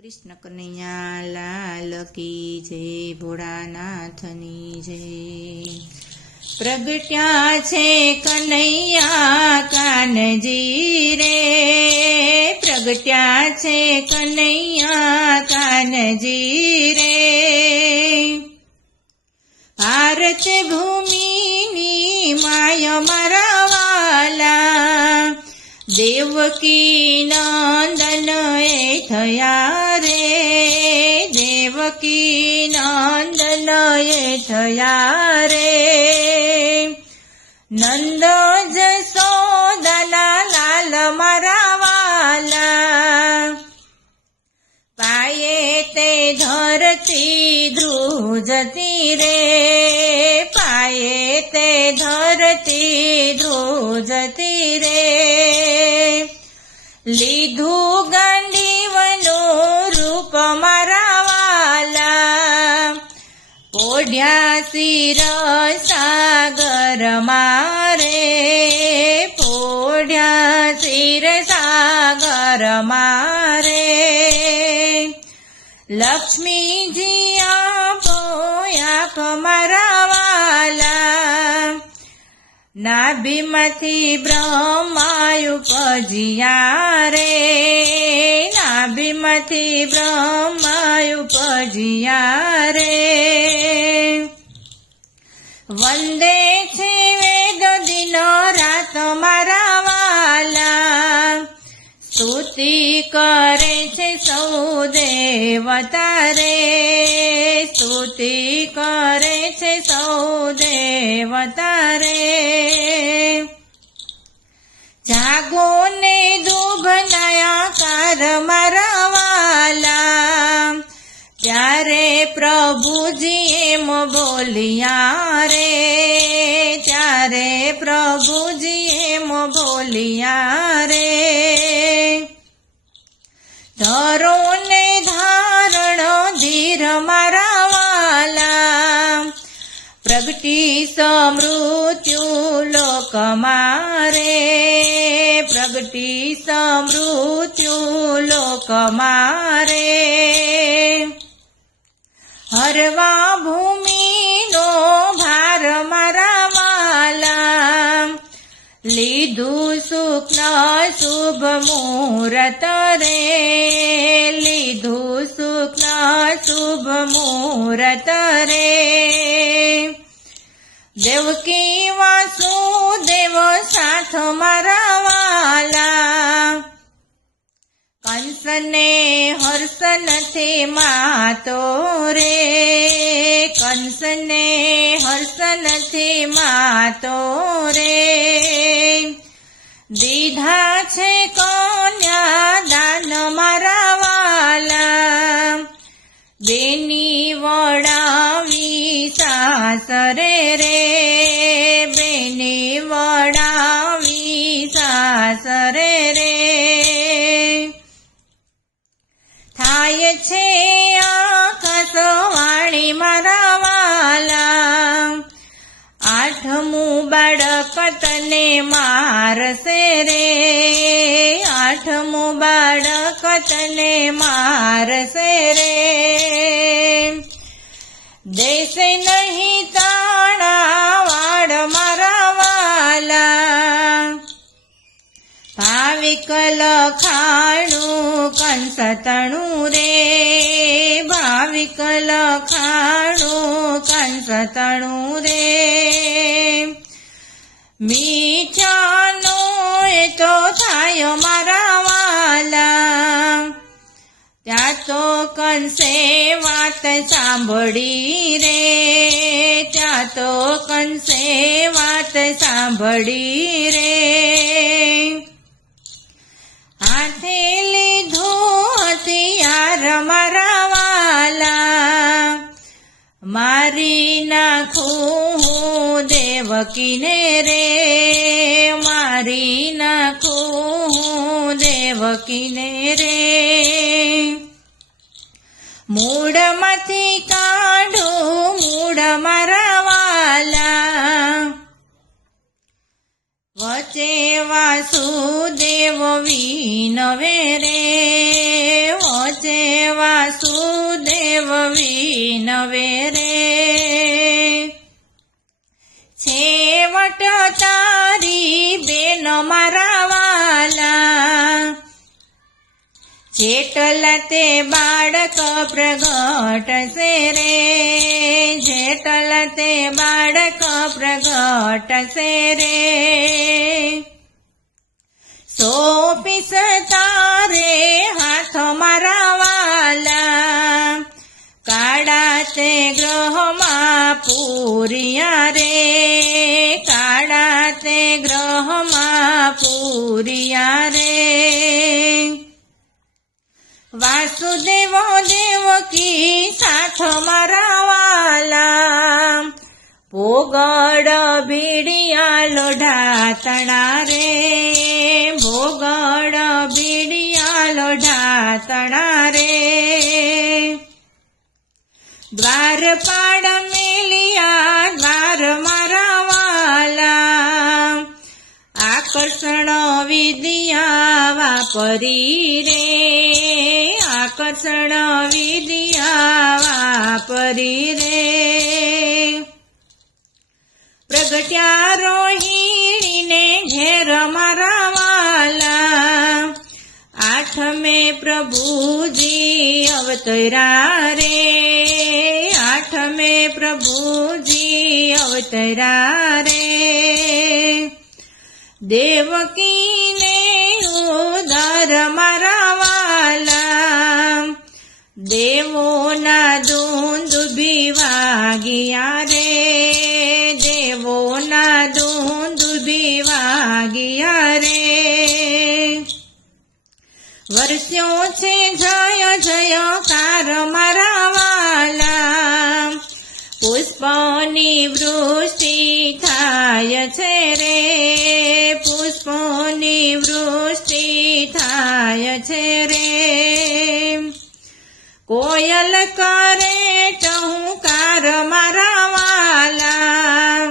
कृष्ण कन्हैया लाल की जय, भोळानाथनी जय। प्रगट्या छे कन्हैया कानजी रे, प्रगट्या छे कन्हैया कानजी रे। भारत भूमिनी माय मारा वाला, देवकी नंदन ए थया रे, देवकी नंदन ए थया रे। नंद जसोदना लाल मारा वाला, पाये ते धरती ध्रुजती रे, पाये ते धरती ध्रुजती रे। लीधु गांडीवनो रूप मारा वाला, पोढ्या सिर सागर मारे, पोढ्या सिर सागर मारे। लक्ष्मी जी आप मारा वाला, नाभीमांथी ब्रह्मायु उपजिया रे, नाभीमांथी ब्रह्मायु उपजिया रे। वंदे छे वेद दिन रात मारा वाला, स्तुति करे छे सौ देवता रे, स्तुति करे छे सौ देवता रे। जागो ने दुभनाया कार मारा वाला, त्यारे प्रभुजी एम बोलिया रे, त्यारे प्रभुजी एम बोलिया रे। धरो ने धारण धीर मारा वाला, प्रगटी समृत्यु लोक मारे, प्रगटी समृत्यु लोक मारे। हरवा भूमि नो भार मारा वाला, लीधु सुख्न शुभ मुहूर्त रे, लीधु सुख्न शुभ मुहूर्त रे। देवकी वासुदेव साथ मारा वाला, कंस ने हर्ष नथी मातो रे, कंस ने हर्ष नथी मातो रे। दीधा छे कन्या दान मारा वाला, बेनी वडावी सासरे रे, बेनी वडावी सासरे रे। थाय छे आकाशवाणी मारा वाला, आठमू बाळक तने मारसे रे, आठमू बाळक तने मारसे रे। देसे नहीं ताणा वाड मारा वाला, भाविक लखाणु कंस तणु रे, भाविक लखाणु कंस तणु रे। मीठानो ए तो थाय मारा वाला, त्या तो कंसे वात सांभળી रे, त्या तो कंसे वात सांभળી रे। हाथे लीधो हथियार मारा वाला, मारी नाखूं हूँ देवकीने रे, मारी नाखूं हूँ देवकीने रे। मूढमांथी काढू मूढ मारा वाला, वचे वासुदेव विनवे रे, वचे વાસુદેવ વિનવે રે છેવટ તારી બેન મારા વાલા જેટલા તે બાળક પ્રગટશે રે જેટલા તે બાળક પ્રગટશે રે સોપીસ તારે હાથ મારા વાલા કાળા તે ગ્રહમાં પૂરિયા રે કાળા તે ગ્રહમાં પૂરિયા રે વાસુદેવ દેવકી સાથ મારા વાલા ભોગડ ભીડિયા લોઢાતણા રે ભોગડ ભીડિયા લોઢાતણા રે દ્વારપાળ મેલિયા દ્વાર મારા વાલા આકર્ષણ વિદ્યા વાપરી રે આકર્ષણ વિદ્યા વાપરી રે પ્રગટ્યા રોહિણીને ઘેર મારા વાલા આઠમે પ્રભુજી અવતર્યા રે આઠમે પ્રભુજી અવતર્યા રે દેવકીને ઉદર મારા વાલા દેવોના દુંદુભી વાગ્યા રે દેવોના દુંદુભી વાગ્યા રે વર્ષો છે જય જયકાર મારા વાલા પુષ્પોની વૃષ્ટિ થાય છે રે પુષ્પોની વૃષ્ટિ થાય છે રે કોયલ કરે ટહુકાર મારા વાલા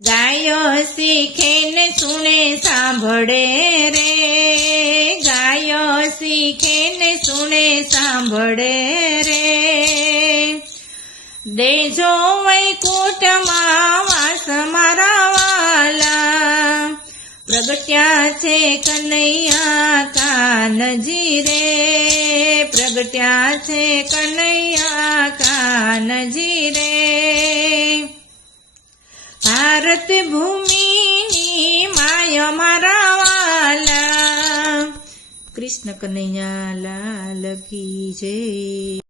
ગાય શીખે ને સુણે સાંભળે રે ગાય શીખે ને સુણે સાંભળે રે દેજો વૈકુંઠમાં વાસ મારા વાલા પ્રગટ્યા છે કનૈયા કાનજી રે પ્રગટ્યા છે કનૈયા કાનજી રે ભારત ભૂમિની માય મારા વાલા કૃષ્ણ કનૈયા લાલ કી જય